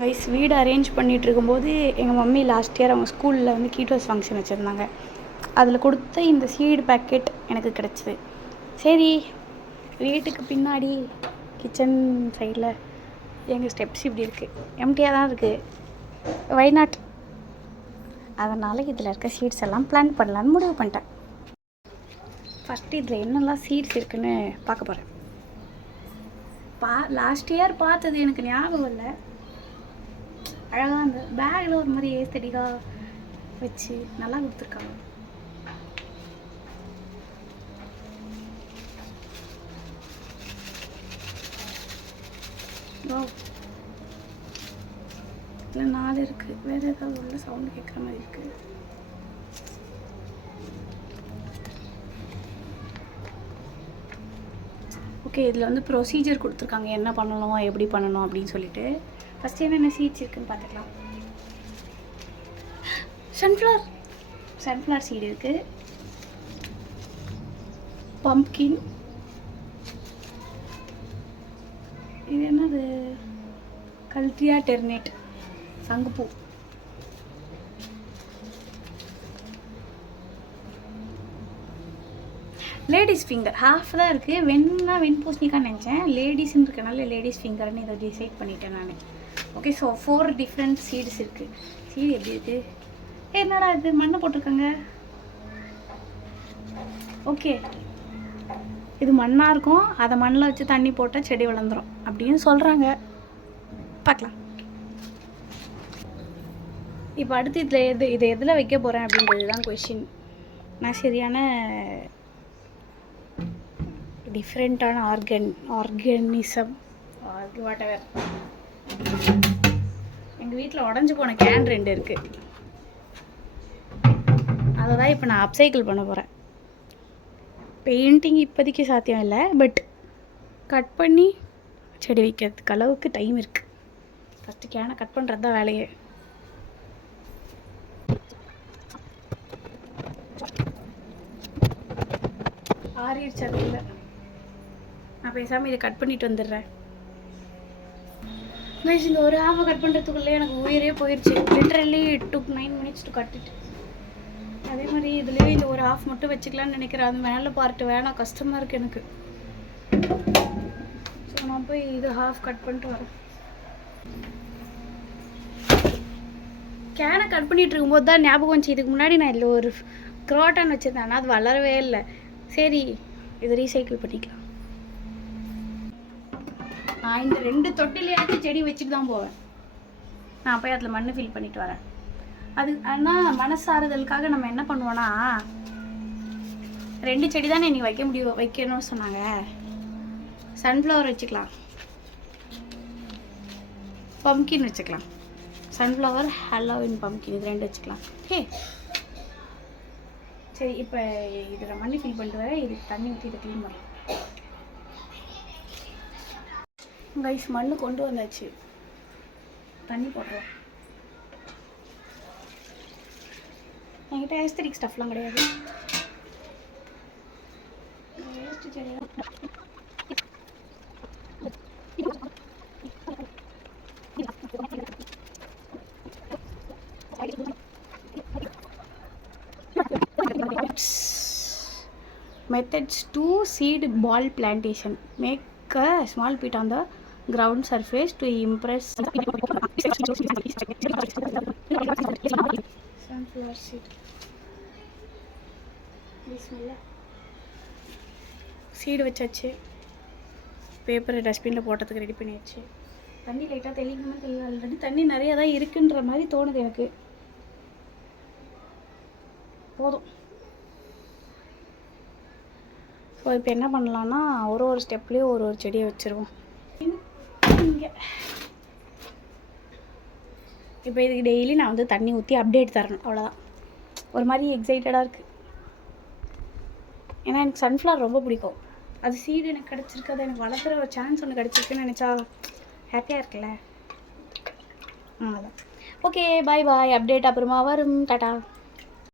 Guys வீடு arrange பண்ணிகிட்டு இருக்கும்போது எங்கள் மம்மி லாஸ்ட் இயர் அவங்க ஸ்கூலில் வந்து கீட்டோஸ் ஃபங்க்ஷன் வச்சுருந்தாங்க. அதில் கொடுத்த இந்த சீடு பேக்கெட் எனக்கு கிடச்சிது. சரி, வீட்டுக்கு பின்னாடி கிச்சன் சைடில் எங்கள் ஸ்டெப்ஸ் இப்படி இருக்குது, எம்டியாக தான் இருக்குது, வைநாட். அதனால் இதில் இருக்க சீட்ஸ் எல்லாம் பிளான் பண்ணலான்னு முடிவு பண்ணிட்டேன். ஃபஸ்ட்டு இதில் என்னெல்லாம் சீட்ஸ் இருக்குதுன்னு பார்க்க போகிறேன். லாஸ்ட் இயர் பார்த்தது எனக்கு ஞாபகம் இல்லை. அழகாக அந்த பேக்கில் ஒரு மாதிரி ஏஸ்தடிக்காக வச்சு நல்லா கொடுத்துருக்காங்க. இதில் 4 இருக்குது. வேறு ஏதாவது உள்ள சவுண்டு கேட்குற மாதிரி இருக்குது. ஓகே, இதில் வந்து ப்ரொசீஜர் கொடுத்துருக்காங்க, என்ன பண்ணணும் எப்படி பண்ணணும் அப்படின்னு சொல்லிட்டு. ஃபஸ்ட்டு என்னென்ன சீட்ஸ் இருக்குதுன்னு பார்த்துக்கலாம். சன்ஃப்ளவர் சீடு இருக்குது, பம்ப்கின், இது என்னது, கல்ட்ரியா டெர்னேட், சங்குப்பூ, லேடிஸ் ஃபிங்கர் ஹாஃப் தான் இருக்குது. வெண்பூசணிக்கான்னு நினச்சேன், லேடிஸ்ன்னு இருக்கனால லேடிஸ் ஃபிங்கர்னு இதை டிசைட் பண்ணிட்டேன் நான். ஓகே, ஸோ 4 டிஃப்ரெண்ட் சீட்ஸ் இருக்குது. சீடு எப்படி இருக்குது? என்னடா இது, மண்ணை போட்டிருக்காங்க. ஓகே, இது மண்ணாக இருக்கும், அதை மண்ணில் வச்சு தண்ணி போட்டால் செடி வளர்ந்துடும் அப்படின்னு சொல்கிறாங்க. பார்க்கலாம். இப்போ அடுத்து இதை எதில் வைக்க போகிறேன் அப்படின்றது தான் கொஷின். நான் சரியான டிஃப்ரெண்ட்டான ஆர்கனிசம் வாட்டவர். எங்கள் வீட்டில் உடஞ்சி போன கேன் 2 இருக்குது. அதை தான் இப்போ நான் அப்சைக்கிள் பண்ண போகிறேன். பெயிண்டிங் இப்போதைக்கு சாத்தியம் இல்லை, பட் கட் பண்ணி செடி வைக்கிறதுக்கு அளவுக்கு டைம் இருக்குது. ஃபஸ்ட்டு கேனை கட் பண்ணுறது தான் வேலையே. ஆறிடுச்சு, அது இல்லை. நான் பேசாமல் இதை கட் பண்ணிட்டு வந்துடுறேன். கைஸ், இந்த ஒரு ஹாஃபை கட் பண்ணுறதுக்குள்ளே எனக்கு உயிரே போயிடுச்சு. Literally it took 9 minutes to cut it. அதே மாதிரி இதுலேயே இந்த ஒரு ஹாஃப் மட்டும் வச்சுக்கலான்னு நினைக்கிறேன். அது மேலே பார்ட்டு வேணாம், கஷ்டமாக இருக்குது எனக்கு. ஸோ நான் போய் இது ஹாஃப் கட் பண்ணிட்டு வரேன். கேனை கட் பண்ணிகிட்டு இருக்கும்போது தான் ஞாபகம் வந்துச்சு, இதுக்கு முன்னாடி நான் இதில் ஒரு க்ரோட்டான் வச்சுருந்தேன், ஆனால் அது வளரவே இல்லை. சரி, இதை ரீசைக்கிள் பண்ணிக்கலாம். நான் இந்த 2 தொட்டிலையாச்சும் செடி வச்சுட்டு தான் போவேன். நான் போய் அதில் மண் ஃபில் பண்ணிட்டு வரேன். அது ஆனால் மனசாறுதலுக்காக நம்ம என்ன பண்ணுவோன்னா, 2 செடி தானே நீ வைக்கணும்னு சொன்னாங்க. சன்ஃப்ளவர் வச்சுக்கலாம், பம்ப்கின் வச்சுக்கலாம். சன்ஃப்ளவர், ஹாலோவின் பம்ப்கின், இது 2 வச்சுக்கலாம். ஓகே, சரி. இப்போ இதில் மண்ணி ஃபில் பண்ணிட்டு வரேன். இதுக்கு தண்ணி ஊற்றி இதை க்ளீன் பண்ணலாம். கைஸ், மண் கொண்டு வந்தாச்சு, தண்ணி போடுறோம். என்கிட்ட ஏஸ்தடிக் ஸ்டஃப்லாம் கிடையாது. வேஸ்ட்டு செடியாக Methods to seed ball plantation. Make a small pit on the ground surface to impress sunflower seed. Bismillah. Seed வச்சாச்சு. பேப்பரை டஸ்ட்பினில் போட்டதுக்கு ரெடி பண்ணியாச்சு. தண்ணி லைட்டாக தெளிக்கணும்னு தெரியல. ஆல்ரெடி தண்ணி நிறையா தான் இருக்குன்ற மாதிரி தோணுது எனக்கு. போதும். ஸோ இப்போ என்ன பண்ணலான்னா, ஒரு ஸ்டெப்லேயும் ஒரு செடியை வச்சுருவோம். இங்கே இப்போ இதுக்கு டெய்லி நான் வந்து தண்ணி ஊற்றி அப்டேட் தரணும், அவ்வளோதான். ஒரு மாதிரி எக்ஸைட்டடாக இருக்குது. ஏன்னா எனக்கு சன்ஃப்ளவர் ரொம்ப பிடிக்கும். அது சீடு எனக்கு கிடச்சிருக்கு, அது எனக்கு வளர்க்குற ஒரு சான்ஸ் ஒன்று கிடச்சிருக்குன்னு நினச்சா ஹாப்பியாக இருக்குல்ல. அதான். ஓகே, பாய். அப்டேட் அப்புறமா வரும். டாட்டா.